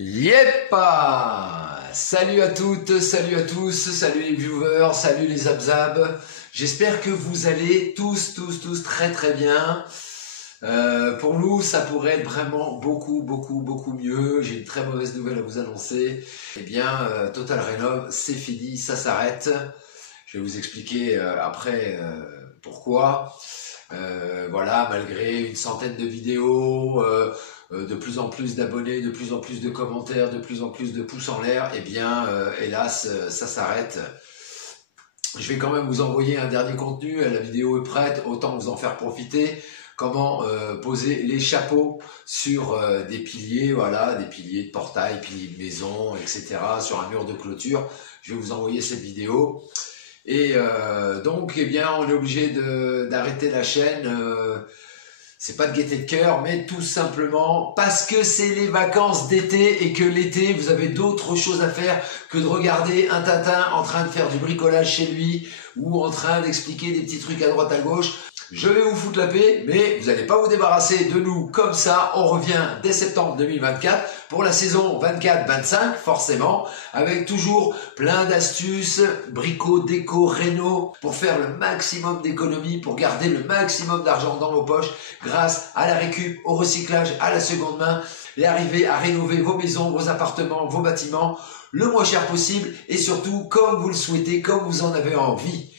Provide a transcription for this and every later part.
Yeppa! Salut à toutes, salut à tous, salut les viewers, salut les abzab. J'espère que vous allez tous très très bien. Pour nous, ça pourrait être vraiment beaucoup mieux. J'ai une très mauvaise nouvelle à vous annoncer. Eh bien, Total Rénov, c'est fini, ça s'arrête. Je vais vous expliquer après pourquoi. Voilà, malgré une centaine de vidéos, de plus en plus d'abonnés, de plus en plus de commentaires, de plus en plus de pouces en l'air, eh bien, hélas, ça s'arrête. Je vais quand même vous envoyer un dernier contenu, la vidéo est prête, autant vous en faire profiter. Comment poser les chapeaux sur des piliers, voilà, des piliers de portail, piliers de maison, etc., sur un mur de clôture. Je vais vous envoyer cette vidéo. Et donc, eh bien, on est obligé d'arrêter la chaîne. C'est pas de gaieté de cœur, mais tout simplement parce que c'est les vacances d'été et que l'été, vous avez d'autres choses à faire que de regarder un Tintin en train de faire du bricolage chez lui ou en train d'expliquer des petits trucs à droite à gauche. Je vais vous foutre la paix, mais vous n'allez pas vous débarrasser de nous comme ça. On revient dès septembre 2024 pour la saison 24-25, forcément, avec toujours plein d'astuces, brico, déco, réno, pour faire le maximum d'économies, pour garder le maximum d'argent dans vos poches, grâce à la récup, au recyclage, à la seconde main, et arriver à rénover vos maisons, vos appartements, vos bâtiments, le moins cher possible, et surtout comme vous le souhaitez, comme vous en avez envie.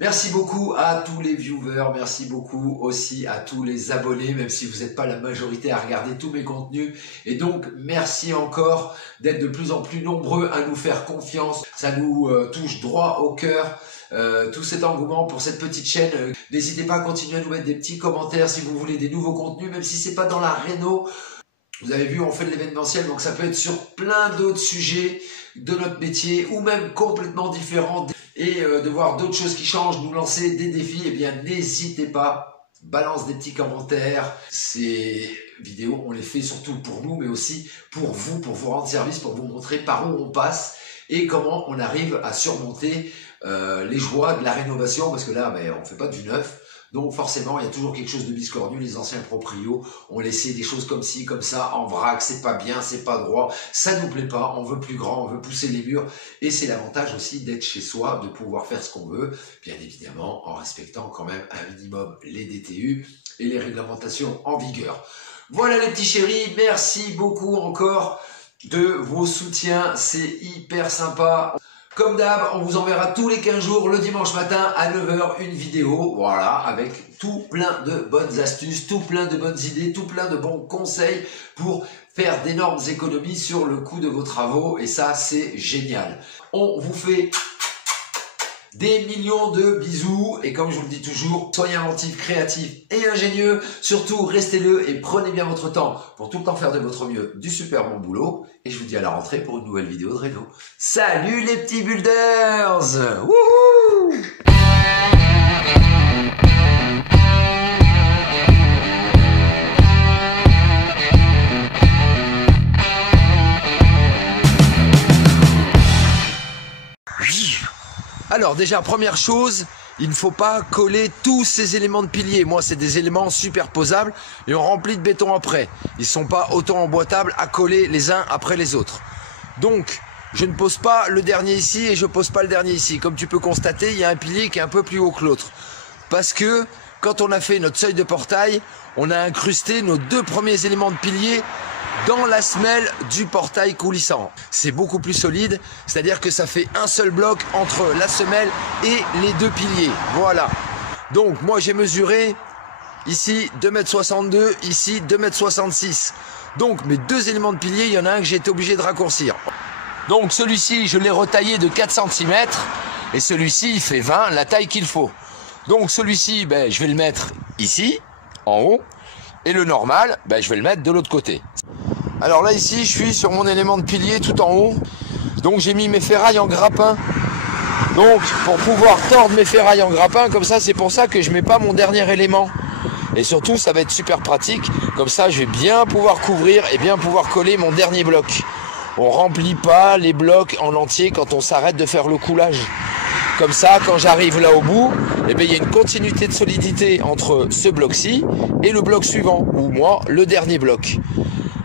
Merci beaucoup à tous les viewers, merci beaucoup aussi à tous les abonnés, même si vous n'êtes pas la majorité à regarder tous mes contenus. Et donc, merci encore d'être de plus en plus nombreux à nous faire confiance. Ça nous touche droit au cœur, tout cet engouement pour cette petite chaîne. N'hésitez pas à continuer à nous mettre des petits commentaires si vous voulez des nouveaux contenus, même si c'est pas dans la réno. Vous avez vu, on fait de l'événementiel, donc ça peut être sur plein d'autres sujets de notre métier ou même complètement différents. Et de voir d'autres choses qui changent, nous lancer des défis, eh bien n'hésitez pas, balance des petits commentaires. Ces vidéos, on les fait surtout pour nous, mais aussi pour vous rendre service, pour vous montrer par où on passe et comment on arrive à surmonter les joies de la rénovation, parce que là, on ne fait pas du neuf. Donc forcément, il y a toujours quelque chose de biscornu. Les anciens proprios ont laissé des choses comme ci, comme ça, en vrac, c'est pas bien, c'est pas droit, ça nous plaît pas, on veut plus grand, on veut pousser les murs. Et c'est l'avantage aussi d'être chez soi, de pouvoir faire ce qu'on veut, bien évidemment en respectant quand même un minimum les DTU et les réglementations en vigueur. Voilà les petits chéris, merci beaucoup encore de vos soutiens, c'est hyper sympa. Comme d'hab, on vous enverra tous les 15 jours, le dimanche matin à 9 h, une vidéo, voilà, avec tout plein de bonnes astuces, tout plein de bonnes idées, tout plein de bons conseils pour faire d'énormes économies sur le coût de vos travaux, et ça, c'est génial. On vous fait des millions de bisous, et comme je vous le dis toujours, soyez inventifs, créatifs et ingénieux, surtout restez-le et prenez bien votre temps pour tout le temps faire de votre mieux du super bon boulot, et je vous dis à la rentrée pour une nouvelle vidéo de réno. Salut les petits builders! Wouhou! Alors déjà, première chose, il ne faut pas coller tous ces éléments de pilier. Moi, c'est des éléments superposables et on remplit de béton après. Ils ne sont pas autant emboîtables à coller les uns après les autres. Donc, je ne pose pas le dernier ici et je ne pose pas le dernier ici. Comme tu peux constater, il y a un pilier qui est un peu plus haut que l'autre. Parce que quand on a fait notre seuil de portail, on a incrusté nos deux premiers éléments de pilier dans la semelle du portail coulissant. C'est beaucoup plus solide, c'est-à-dire que ça fait un seul bloc entre la semelle et les deux piliers. Voilà. Donc moi j'ai mesuré ici 2,62 m, ici 2,66 m. Donc mes deux éléments de pilier, il y en a un que j'ai été obligé de raccourcir. Donc celui-ci, je l'ai retaillé de 4 cm et celui-ci, il fait 20, la taille qu'il faut. Donc celui-ci, je vais le mettre ici, en haut, et le normal, je vais le mettre de l'autre côté. Alors là ici, je suis sur mon élément de pilier tout en haut. Donc j'ai mis mes ferrailles en grappin. Donc pour pouvoir tordre mes ferrailles en grappin, comme ça, c'est pour ça que je mets pas mon dernier élément. Et surtout, ça va être super pratique. Comme ça, je vais bien pouvoir couvrir et bien pouvoir coller mon dernier bloc. On remplit pas les blocs en entier quand on s'arrête de faire le coulage. Comme ça, quand j'arrive là au bout, il y a une continuité de solidité entre ce bloc-ci et le bloc suivant, ou moi, le dernier bloc.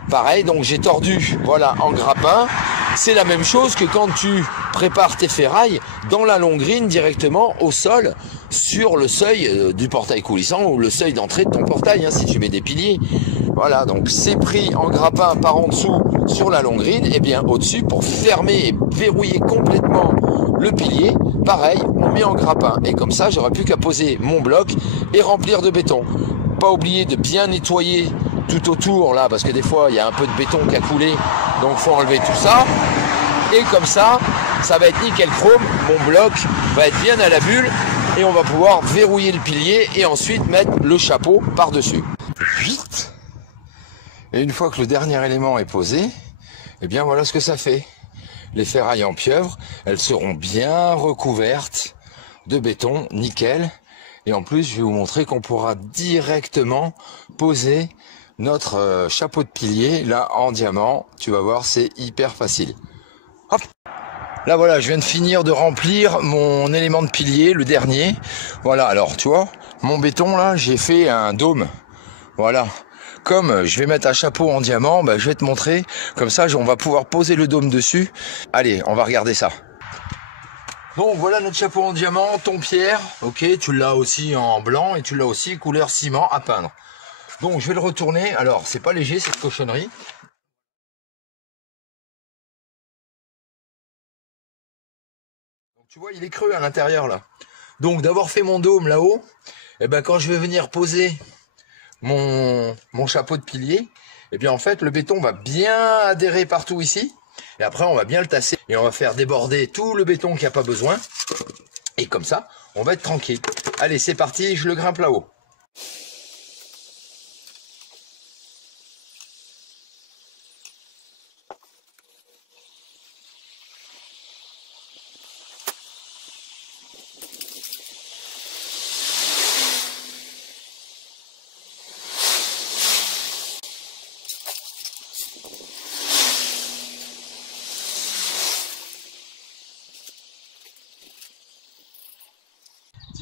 pareil, donc j'ai tordu, voilà, en grappin. C'est la même chose que quand tu prépares tes ferrailles dans la longrine directement au sol, sur le seuil du portail coulissant ou le seuil d'entrée de ton portail, hein, si tu mets des piliers. Voilà, donc c'est pris en grappin par en dessous sur la longrine, et bien au-dessus pour fermer et verrouiller complètement le pilier. Pareil, on met en grappin et comme ça j'aurai plus qu'à poser mon bloc et remplir de béton. Pas oublier de bien nettoyer tout autour là, parce que des fois il y a un peu de béton qui a coulé, donc faut enlever tout ça. Et comme ça, ça va être nickel chrome, mon bloc va être bien à la bulle et on va pouvoir verrouiller le pilier et ensuite mettre le chapeau par-dessus. Et une fois que le dernier élément est posé, eh bien voilà ce que ça fait. Les ferrailles en pieuvre, elles seront bien recouvertes de béton, nickel. Et en plus, je vais vous montrer qu'on pourra directement poser notre chapeau de pilier là en diamant. Tu vas voir, c'est hyper facile. Hop. Là voilà, je viens de finir de remplir mon élément de pilier, le dernier. Voilà, alors tu vois, mon béton là, j'ai fait un dôme. Voilà. Comme je vais mettre un chapeau en diamant, je vais te montrer. Comme ça, on va pouvoir poser le dôme dessus. Allez, on va regarder ça. Bon, voilà notre chapeau en diamant, ton pierre. Ok, tu l'as aussi en blanc et tu l'as aussi couleur ciment à peindre. Donc, je vais le retourner. Alors, c'est pas léger cette cochonnerie. Donc, tu vois, il est creux à l'intérieur là. Donc, d'avoir fait mon dôme là-haut, et quand je vais venir poser mon chapeau de pilier, et bien en fait le béton va bien adhérer partout ici et après on va bien le tasser et on va faire déborder tout le béton qui n'a pas besoin et comme ça on va être tranquille. Allez, c'est parti, je le grimpe là-haut.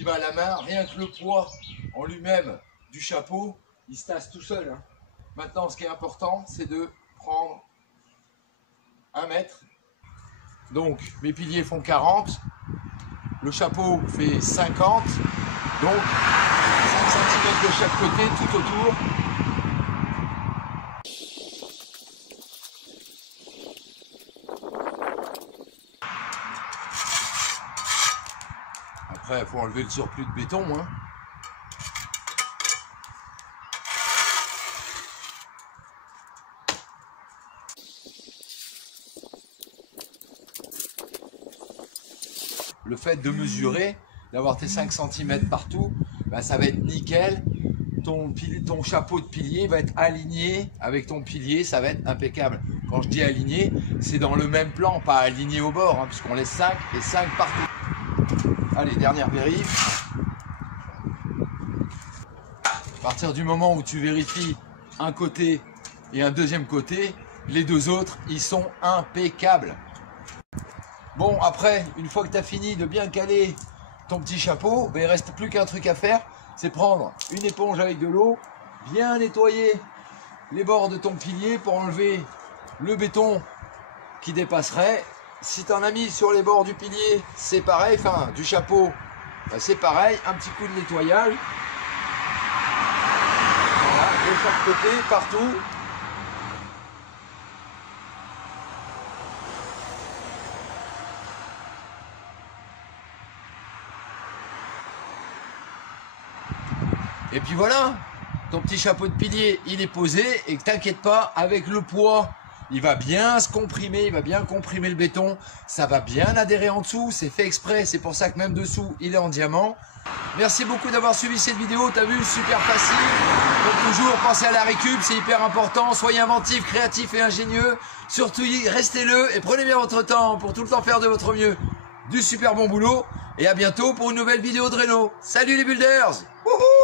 À la main, rien que le poids en lui-même du chapeau, il se tasse tout seul. Hein. Maintenant, ce qui est important, c'est de prendre 1 mètre. Donc, mes piliers font 40, le chapeau fait 50, donc 5 cm de chaque côté, tout autour. Après, il faut enlever le surplus de béton. Hein. Le fait de mesurer, d'avoir tes 5 cm partout, ça va être nickel. Ton chapeau de pilier va être aligné avec ton pilier, ça va être impeccable. Quand je dis aligné, c'est dans le même plan, pas aligné au bord, hein, puisqu'on laisse 5 et 5 partout. Allez, dernière vérif. À partir du moment où tu vérifies un côté et un deuxième côté, les deux autres, ils sont impeccables. Bon, après, une fois que tu as fini de bien caler ton petit chapeau, il ne reste plus qu'un truc à faire, c'est prendre une éponge avec de l'eau, bien nettoyer les bords de ton pilier pour enlever le béton qui dépasserait. Si tu en as mis sur les bords du pilier, c'est pareil, enfin du chapeau, c'est pareil, un petit coup de nettoyage. Voilà, de chaque côté, partout. Et puis voilà, ton petit chapeau de pilier, il est posé et t'inquiète pas, avec le poids, il va bien se comprimer, il va bien comprimer le béton, ça va bien adhérer en dessous, c'est fait exprès, c'est pour ça que même dessous, il est en diamant. Merci beaucoup d'avoir suivi cette vidéo, t'as vu, super facile. Comme toujours, pensez à la récup, c'est hyper important, soyez inventifs, créatifs et ingénieux. Surtout, restez-le et prenez bien votre temps pour tout le temps faire de votre mieux. Du super bon boulot et à bientôt pour une nouvelle vidéo de Reno. Salut les builders! Wouhou!